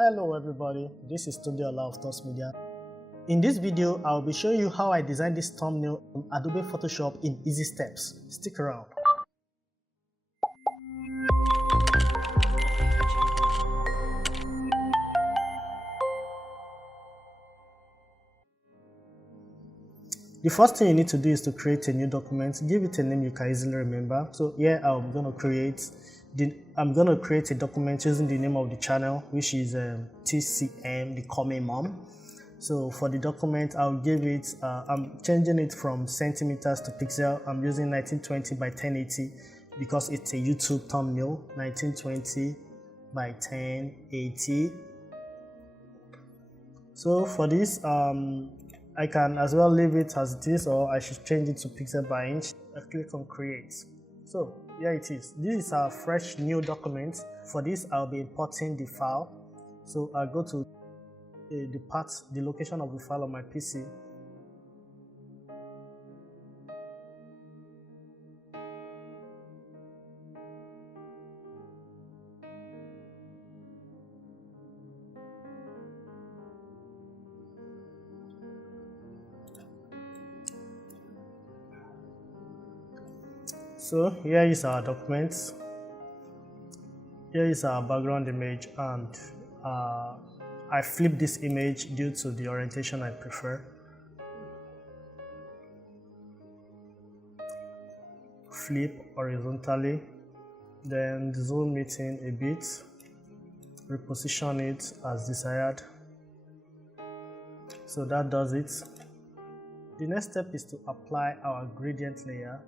Hello everybody, this is Tunde Ola of Thoughts Media. In this video, I'll be showing you how I designed this thumbnail in Adobe Photoshop in easy steps. Stick around. The first thing you need to do is to create a new document. Give it a name you can easily remember. So here I'm going to create a document using the name of the channel, which is TCM, the Coming Mom. So for the document, I'll give it, I'm changing it from centimeters to pixel. I'm using 1920 by 1080 because it's a YouTube thumbnail, 1920 by 1080. So for this, I can as well leave it as it is, or I should change it to pixel by inch. I click on create. So here it is. This is our fresh new document. For this, I'll be importing the file. So I'll go to the location of the file on my PC. So here is our document. Here is our background image, and I flip this image due to the orientation I prefer. Flip horizontally, then zoom it in a bit, reposition it as desired. So that does it. The next step is to apply our gradient layer.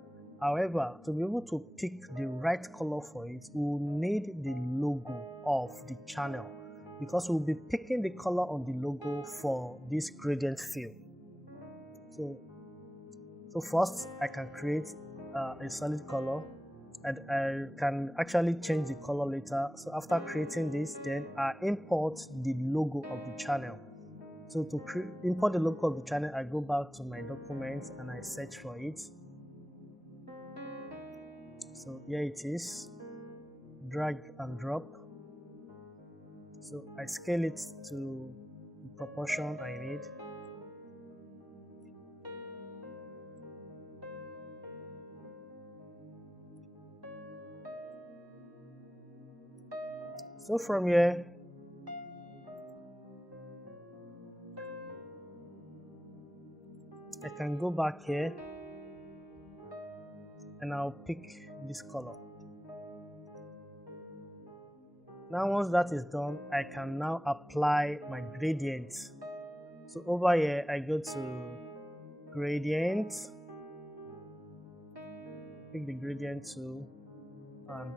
However, to be able to pick the right color for it, we will need the logo of the channel, because we'll be picking the color on the logo for this gradient fill. So first, I can create a solid color, and I can actually change the color later. So after creating this, then I import the logo of the channel. So to import the logo of the channel, I go back to my documents and I search for it. So here it is, drag and drop. So I scale it to the proportion I need. So from here, I can go back here and I'll pick this color. Now once that is done, I can now apply my gradient. So over here, I go to gradient, pick the gradient tool, and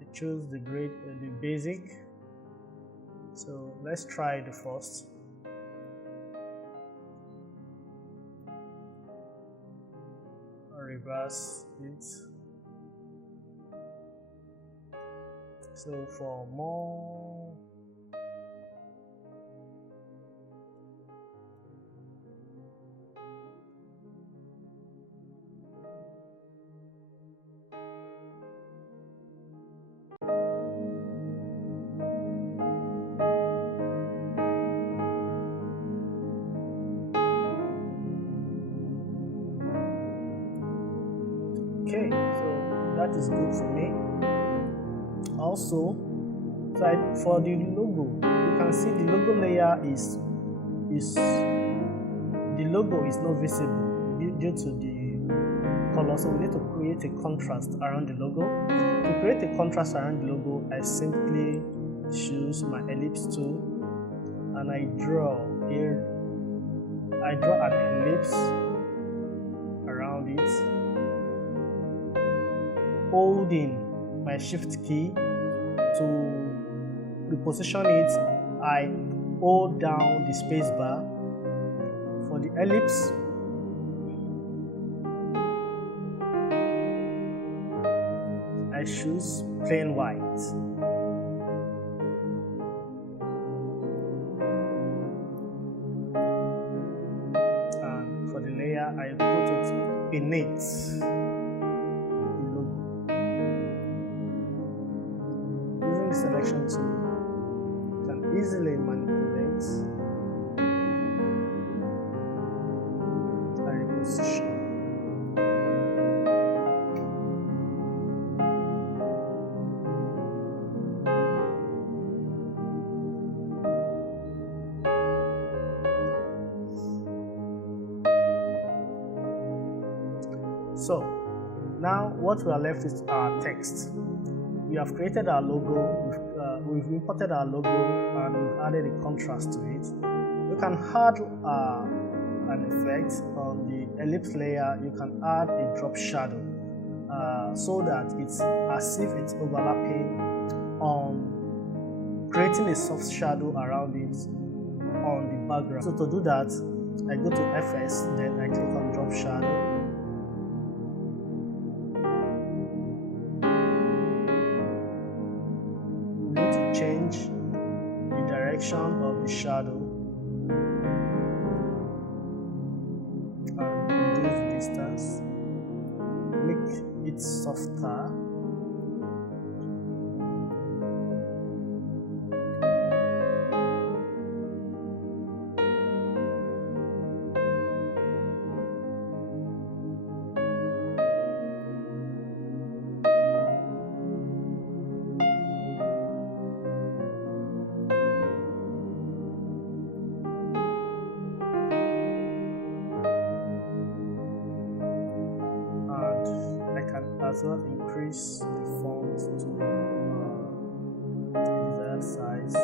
I choose the basic. So let's try the first. Reverse it. So for more, okay, so that is good for me. Also, for the logo, you can see the logo layer is not visible due to the color. So we need to create a contrast around the logo. To create a contrast around the logo, I simply choose my ellipse tool and I draw an ellipse around it, holding my shift key. To reposition it, I hold down the space bar. For the ellipse, I choose plain white. And for the layer, I put it beneath the logo. the selection tool, you can easily manipulate and reposition. So now what we are left is our text. We have created our logo, we've imported our logo, and we've added a contrast to it. You can add an effect on the ellipse layer. You can add a drop shadow so that it's as if it's overlapping on creating a soft shadow around it on the background. So to do that, I go to FS, then I click on drop shadow. Change the direction of the shadow and reduce the distance, make it softer, as well increase the font to the desired size.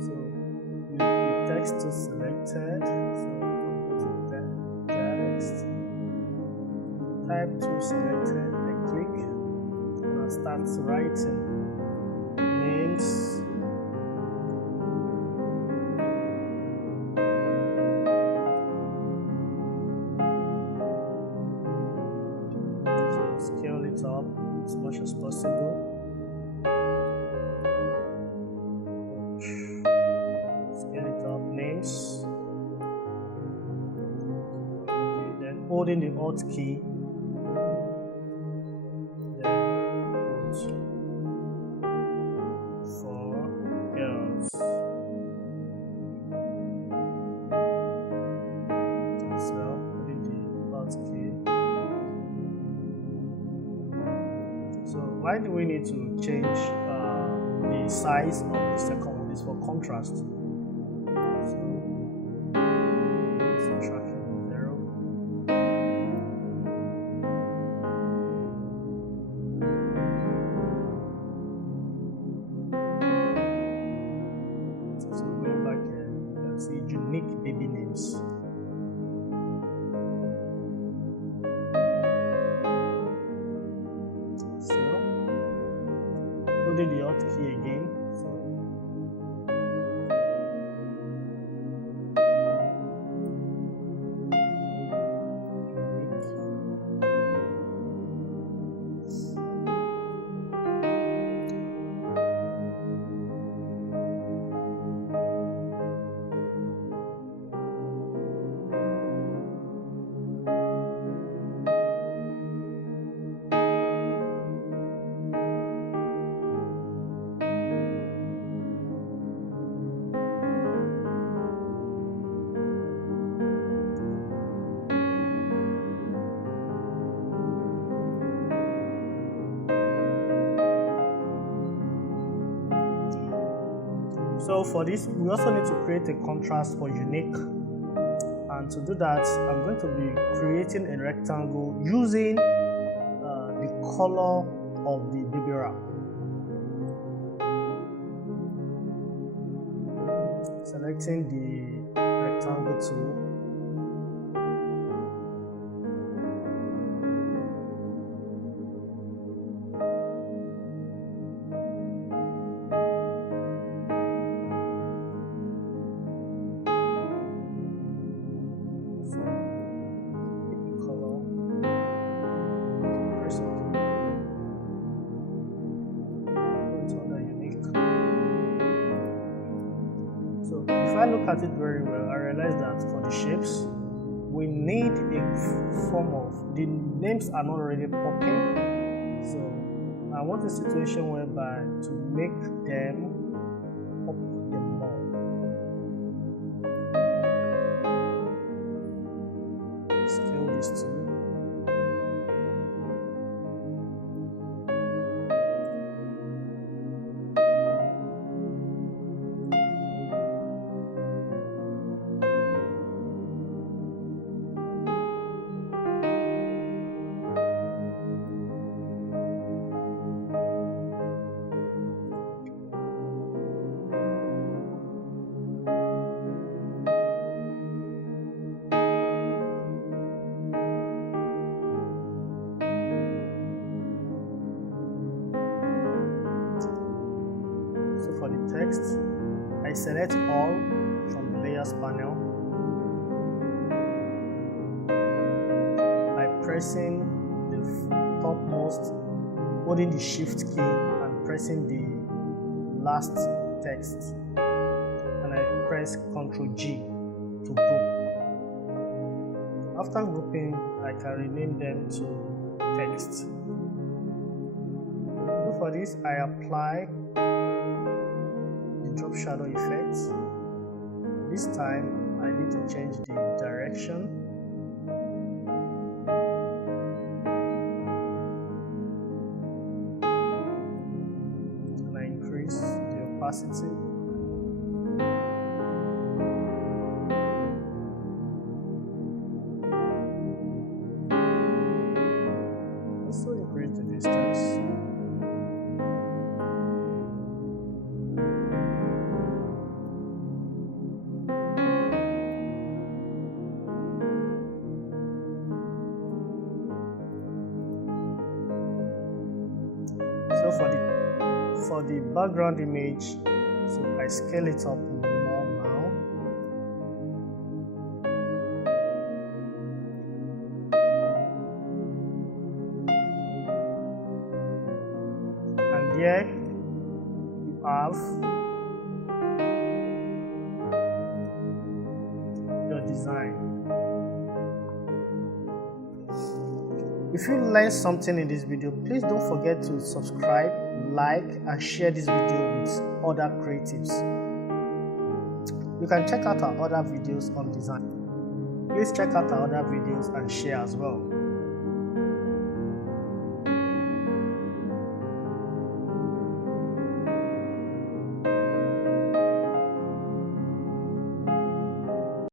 So the text is selected, so I'll go to text, type to selected, I click and I start writing names. Scale it up as much as possible. Scale it up, names. Okay, then holding the Alt key, then put for girls. As well, holding the Alt key. So why do we need to change the size of the second one? Is for contrast. So subtracting 0. So going back here, you can see unique baby names. Holding the Alt key again. So So for this, we also need to create a contrast for unique. And to do that, I'm going to be creating a rectangle using the color of the baby wrap. Selecting the rectangle tool. If I look at it very well, I realize that for the shapes, we need a form of, the names are not already popping. So I want a situation whereby to make them up the more. Scale this to for the text, I select all from the layers panel by pressing the topmost, holding the shift key and pressing the last text, and I press Ctrl G to group. After grouping, I can rename them to text. So for this, I apply drop shadow effect. This time I need to change the direction, and I increase the opacity. Also increase the distance. So for the background image, so I scale it up more now. And here you have your design. If you learned something in this video, please don't forget to subscribe, like, and share this video with other creatives. You can check out our other videos on design. Please check out our other videos and share as well.